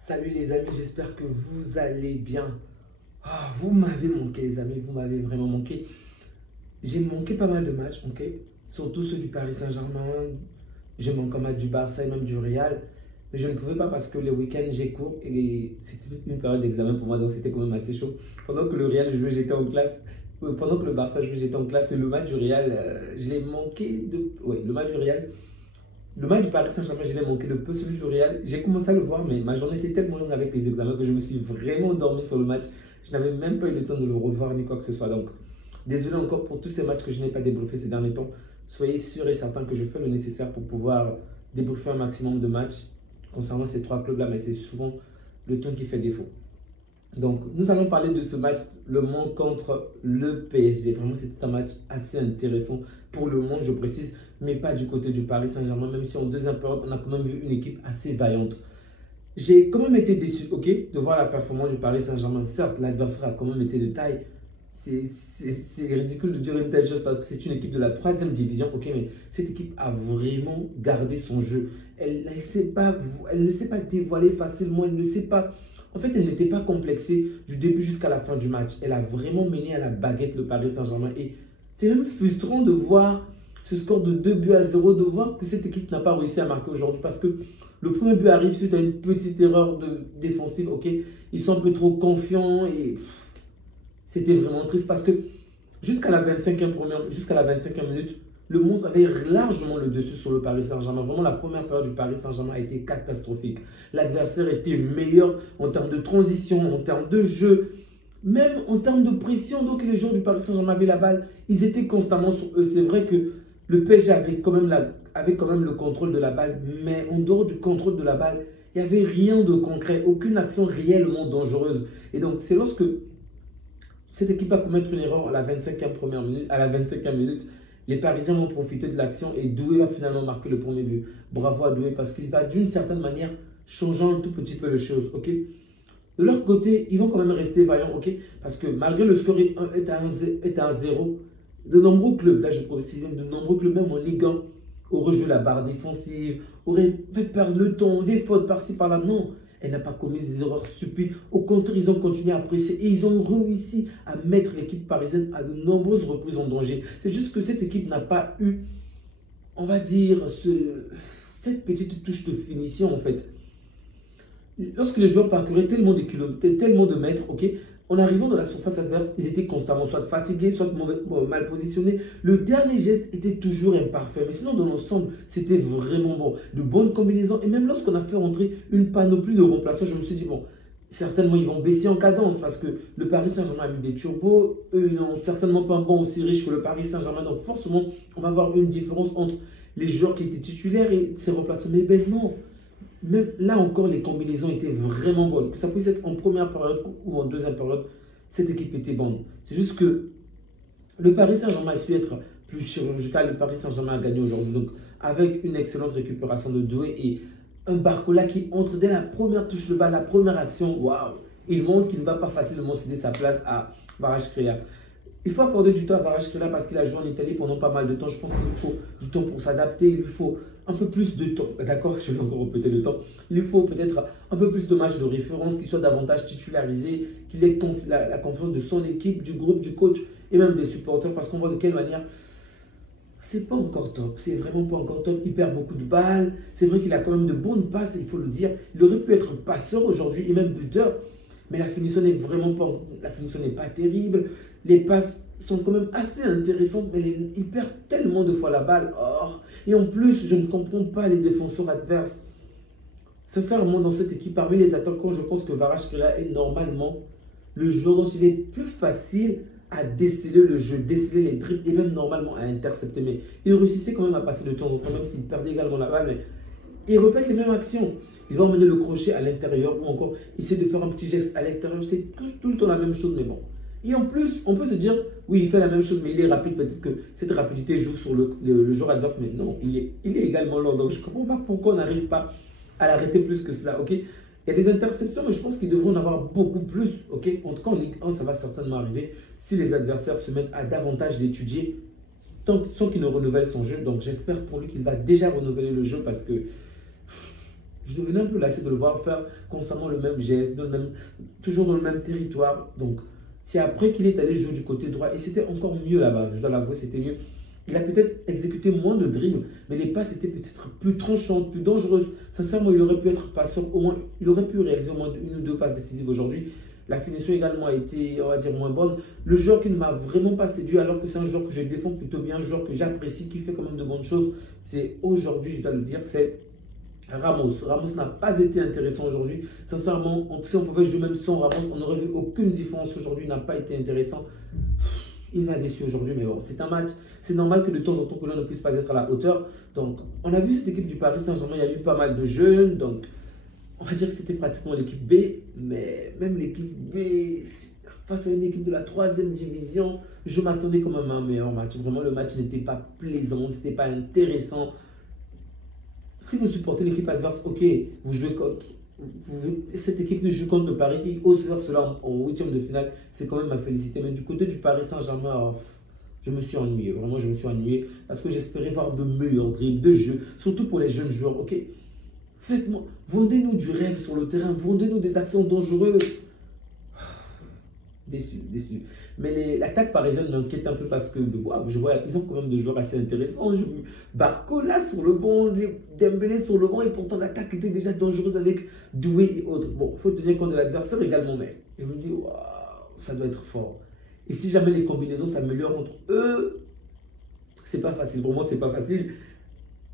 Salut les amis, j'espère que vous allez bien. Vous m'avez manqué les amis, vous m'avez vraiment manqué. J'ai manqué pas mal de matchs, ok? Surtout ceux du Paris Saint-Germain. Je manque un match du Barça et même du Real. Mais je ne pouvais pas parce que le week-end j'ai cours et c'était une période d'examen pour moi, donc c'était quand même assez chaud. Pendant que le Real jouait, j'étais en classe. Pendant que le Barça jouait, j'étais en classe et le match du Real, je l'ai manqué de... Oui, le match du Real. Le match du Paris Saint-Germain, je l'ai manqué de peu, celui du Real. J'ai commencé à le voir, mais ma journée était tellement longue avec les examens que je me suis vraiment endormi sur le match. Je n'avais même pas eu le temps de le revoir ni quoi que ce soit. Donc, désolé encore pour tous ces matchs que je n'ai pas débriefés ces derniers temps. Soyez sûrs et certains que je fais le nécessaire pour pouvoir débriefer un maximum de matchs concernant ces trois clubs-là, mais c'est souvent le temps qui fait défaut. Donc, nous allons parler de ce match, le Mans contre le PSG. Vraiment, c'était un match assez intéressant pour le monde, je précise, mais pas du côté du Paris Saint-Germain, même si en deuxième période, on a quand même vu une équipe assez vaillante. J'ai quand même été déçu, ok, de voir la performance du Paris Saint-Germain. Certes, l'adversaire a quand même été de taille. C'est ridicule de dire une telle chose parce que c'est une équipe de la troisième division, ok, mais cette équipe a vraiment gardé son jeu. Elle ne sait pas dévoiler facilement, elle ne sait pas... En fait, elle n'était pas complexée du début jusqu'à la fin du match. Elle a vraiment mené à la baguette le Paris Saint-Germain. Et c'est même frustrant de voir ce score de 2 buts à 0, de voir que cette équipe n'a pas réussi à marquer aujourd'hui parce que le premier but arrive suite à une petite erreur défensive. Ok, ils sont un peu trop confiants et c'était vraiment triste parce que jusqu'à la 25e minute, le Mons avait largement le dessus sur le Paris Saint-Germain. Vraiment, la première période du Paris Saint-Germain a été catastrophique. L'adversaire était meilleur en termes de transition, en termes de jeu, même en termes de pression. Donc, les joueurs du Paris Saint-Germain avaient la balle. Ils étaient constamment sur eux. C'est vrai que le PSG avait quand même le contrôle de la balle. Mais en dehors du contrôle de la balle, il n'y avait rien de concret, aucune action réellement dangereuse. Et donc, c'est lorsque cette équipe a commettre une erreur à la 25e minute. Les Parisiens vont profiter de l'action et Doué va finalement marquer le premier but. Bravo à Doué parce qu'il va d'une certaine manière changer un tout petit peu les choses. Ok, de leur côté, ils vont quand même rester vaillants. Ok, parce que malgré le score est à 0, de nombreux clubs, là je précise, de nombreux clubs, même en Ligue 1, auraient joué la barre défensive, auraient fait perdre le temps, des fautes par-ci par-là. Non, elle n'a pas commis des erreurs stupides. Au contraire, ils ont continué à presser et ils ont réussi à mettre l'équipe parisienne à de nombreuses reprises en danger. C'est juste que cette équipe n'a pas eu, on va dire, cette petite touche de finition en fait. Lorsque les joueurs parcouraient tellement de kilomètres, tellement de mètres, ok, en arrivant dans la surface adverse, ils étaient constamment soit fatigués, soit mal positionnés. Le dernier geste était toujours imparfait. Mais sinon, dans l'ensemble, c'était vraiment bon. De bonnes combinaisons. Et même lorsqu'on a fait rentrer une panoplie de remplaçants, je me suis dit, bon, certainement, ils vont baisser en cadence parce que le Paris Saint-Germain a mis des turbos. Eux n'ont certainement pas un banc aussi riche que le Paris Saint-Germain. Donc, forcément, on va avoir une différence entre les joueurs qui étaient titulaires et ces remplaçants. Mais ben non. Même là encore, les combinaisons étaient vraiment bonnes. Que ça puisse être en première période ou en deuxième période, cette équipe était bonne. C'est juste que le Paris Saint-Germain a su être plus chirurgical. Le Paris Saint-Germain a gagné aujourd'hui. Donc, avec une excellente récupération de Doué et un Barcola qui entre dès la première touche de balle, la première action, waouh! Il montre qu'il ne va pas facilement céder sa place à Kvaratskhelia. Il faut accorder du temps à Kvaratskhelia parce qu'il a joué en Italie pendant pas mal de temps. Je pense qu'il lui faut du temps pour s'adapter. Il lui faut un peu plus de temps. D'accord, je vais encore répéter le temps. Il lui faut peut-être un peu plus de matchs de référence, qu'il soit davantage titularisé, qu'il ait la confiance de son équipe, du groupe, du coach et même des supporters parce qu'on voit de quelle manière c'est pas encore top. C'est vraiment pas encore top. Il perd beaucoup de balles. C'est vrai qu'il a quand même de bonnes passes, il faut le dire. Il aurait pu être passeur aujourd'hui et même buteur. Mais la finition n'est vraiment pas, la finition n'est pas terrible. Les passes sont quand même assez intéressantes, mais il perd tellement de fois la balle. Oh. Et en plus, je ne comprends pas les défenseurs adverses. Sincèrement, dans cette équipe, parmi les attaquants, je pense que Kvaratskhelia est normalement le joueur dont il est plus facile à déceler le jeu, déceler les dribbles et même normalement à intercepter. Mais il réussissait quand même à passer de temps en temps, même s'il perdait également la balle. Mais il répète les mêmes actions. Il va emmener le crochet à l'intérieur ou encore essayer de faire un petit geste à l'extérieur. C'est tout le temps la même chose, mais bon. Et en plus, on peut se dire, oui, il fait la même chose, mais il est rapide. Peut-être que cette rapidité joue sur le joueur adverse, mais non, il est également lent. Donc, je ne comprends pas pourquoi on n'arrive pas à l'arrêter plus que cela, ok? Il y a des interceptions, mais je pense qu'il devrait en avoir beaucoup plus, ok? En tout cas, en Ligue 1, ça va certainement arriver si les adversaires se mettent à davantage d'étudier sans qu'il ne renouvelle son jeu. Donc, j'espère pour lui qu'il va déjà renouveler le jeu parce que je devenais un peu lassé de le voir faire constamment le même geste, toujours dans le même territoire. Donc, c'est après qu'il est allé jouer du côté droit et c'était encore mieux là-bas. Je dois l'avouer, c'était mieux. Il a peut-être exécuté moins de dribbles, mais les passes étaient peut-être plus tranchantes, plus dangereuses. Sincèrement, il aurait pu être passeur, au moins, il aurait pu réaliser au moins une ou deux passes décisives aujourd'hui. La finition également a été, on va dire, moins bonne. Le joueur qui ne m'a vraiment pas séduit, alors que c'est un joueur que je défends plutôt bien, un joueur que j'apprécie, qui fait quand même de bonnes choses, c'est aujourd'hui, je dois le dire, c'est Ramos. Ramos n'a pas été intéressant aujourd'hui. Sincèrement, si on pouvait jouer même sans Ramos, on n'aurait vu aucune différence aujourd'hui. Il n'a pas été intéressant. Il m'a déçu aujourd'hui, mais bon, c'est un match. C'est normal que de temps en temps, que l'on ne puisse pas être à la hauteur. Donc, on a vu cette équipe du Paris Saint-Germain, il y a eu pas mal de jeunes. Donc, on va dire que c'était pratiquement l'équipe B. Mais même l'équipe B, face à une équipe de la 3e division, je m'attendais quand même à un meilleur match. Vraiment, le match n'était pas plaisant, c'était pas intéressant. Si vous supportez l'équipe adverse, ok, vous jouez contre cette équipe qui joue contre le Paris, qui ose faire cela en 8e de finale, c'est quand même à féliciter. Mais du côté du Paris Saint-Germain, je me suis ennuyé. Vraiment, je me suis ennuyé parce que j'espérais voir de meilleurs dribbles, de jeux, surtout pour les jeunes joueurs. Ok, faites-moi, vendez-nous du rêve sur le terrain, vendez-nous des actions dangereuses. Déçu, déçu. Mais l'attaque parisienne m'inquiète un peu parce que je vois ils ont quand même des joueurs assez intéressants. J'ai vu Barcola sur le banc, Dembélé sur le banc et pourtant l'attaque était déjà dangereuse avec Doué et autres. Bon, il faut tenir compte de l'adversaire également, mais je me dis, waouh, ça doit être fort. Et si jamais les combinaisons s'améliorent entre eux, c'est pas facile. Pour moi, c'est pas facile.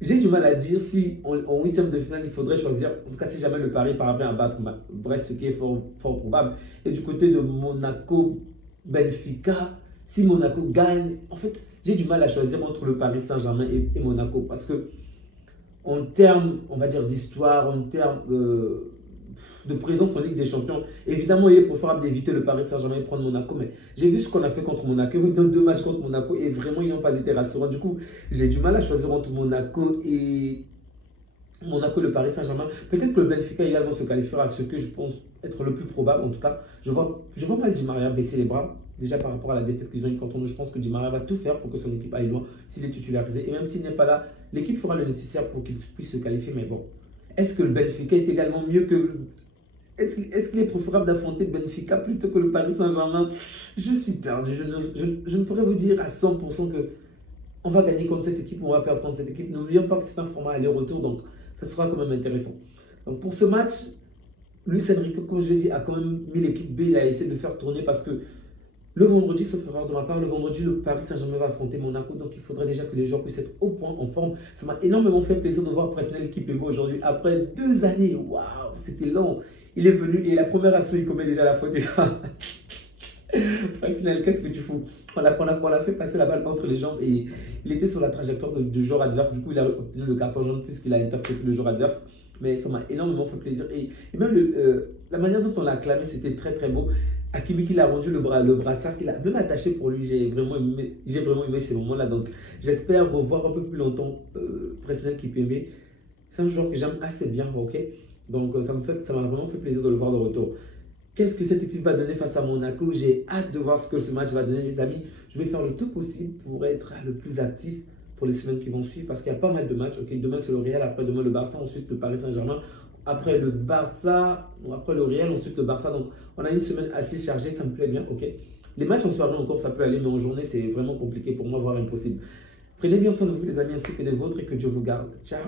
J'ai du mal à dire si en 8e de finale, il faudrait choisir, en tout cas si jamais le Paris parvient à battre Brest, ce qui est fort probable. Et du côté de Monaco, Benfica, si Monaco gagne, en fait, j'ai du mal à choisir entre le Paris Saint-Germain et Monaco. Parce que en termes, on va dire, d'histoire, en termes de présence en Ligue des Champions, évidemment, il est préférable d'éviter le Paris Saint-Germain et prendre Monaco. Mais j'ai vu ce qu'on a fait contre Monaco. Ils ont 2 matchs contre Monaco et vraiment, ils n'ont pas été rassurants. Du coup, j'ai du mal à choisir entre Monaco et le Paris Saint-Germain. Peut-être que le Benfica également se qualifiera à ce que je pense être le plus probable. En tout cas, je vois mal Di Maria baisser les bras. Déjà par rapport à la défaite qu'ils ont eu contre nous, je pense que Di Maria va tout faire pour que son équipe aille loin s'il est titularisé. Et même s'il n'est pas là, l'équipe fera le nécessaire pour qu'il puisse se qualifier. Mais bon, est-ce que le Benfica est également mieux que... Est-ce qu'il est préférable d'affronter le Benfica plutôt que le Paris Saint-Germain? Je suis perdu. Je ne pourrais vous dire à 100% que on va gagner contre cette équipe, on va perdre contre cette équipe. N'oublions pas que c'est un format aller-retour, donc ça sera quand même intéressant. Donc pour ce match, Luis Enrique, comme je l'ai dit, a quand même mis l'équipe B, il a essayé de faire tourner parce que le vendredi, sauf erreur de ma part, le vendredi, le Paris Saint-Germain va affronter Monaco. Donc, il faudrait déjà que les joueurs puissent être au point, en forme. Ça m'a énormément fait plaisir de voir Presnel Kimpembe aujourd'hui. Après 2 années, waouh, c'était long. Il est venu et la première action, il commet déjà la faute. Presnel, qu'est-ce que tu fous? On a fait passer la balle entre les jambes et il était sur la trajectoire du joueur adverse. Du coup, il a obtenu le carton jaune puisqu'il a intercepté le joueur adverse. Mais ça m'a énormément fait plaisir. Et même la manière dont on l'a acclamé, c'était très très beau. Hakimi qui l'a rendu le brassard, qu'il a même attaché pour lui. J'ai vraiment aimé ces moments-là. Donc, j'espère revoir un peu plus longtemps Presnel Kimpembe. C'est un joueur que j'aime assez bien, ok? Donc, ça m'a vraiment fait plaisir de le voir de retour. Qu'est-ce que cette équipe va donner face à Monaco? J'ai hâte de voir ce que ce match va donner, les amis. Je vais faire le tout possible pour être le plus actif pour les semaines qui vont suivre parce qu'il y a pas mal de matchs. Okay, demain, c'est le Real, après demain, le Barça, ensuite le Paris Saint-Germain. Après le Barça, après le Real, ensuite le Barça. Donc, on a une semaine assez chargée, ça me plaît bien. Ok. Les matchs en soirée encore, ça peut aller, mais en journée, c'est vraiment compliqué pour moi, voire impossible. Prenez bien soin de vous, les amis, ainsi que des vôtres et que Dieu vous garde. Ciao.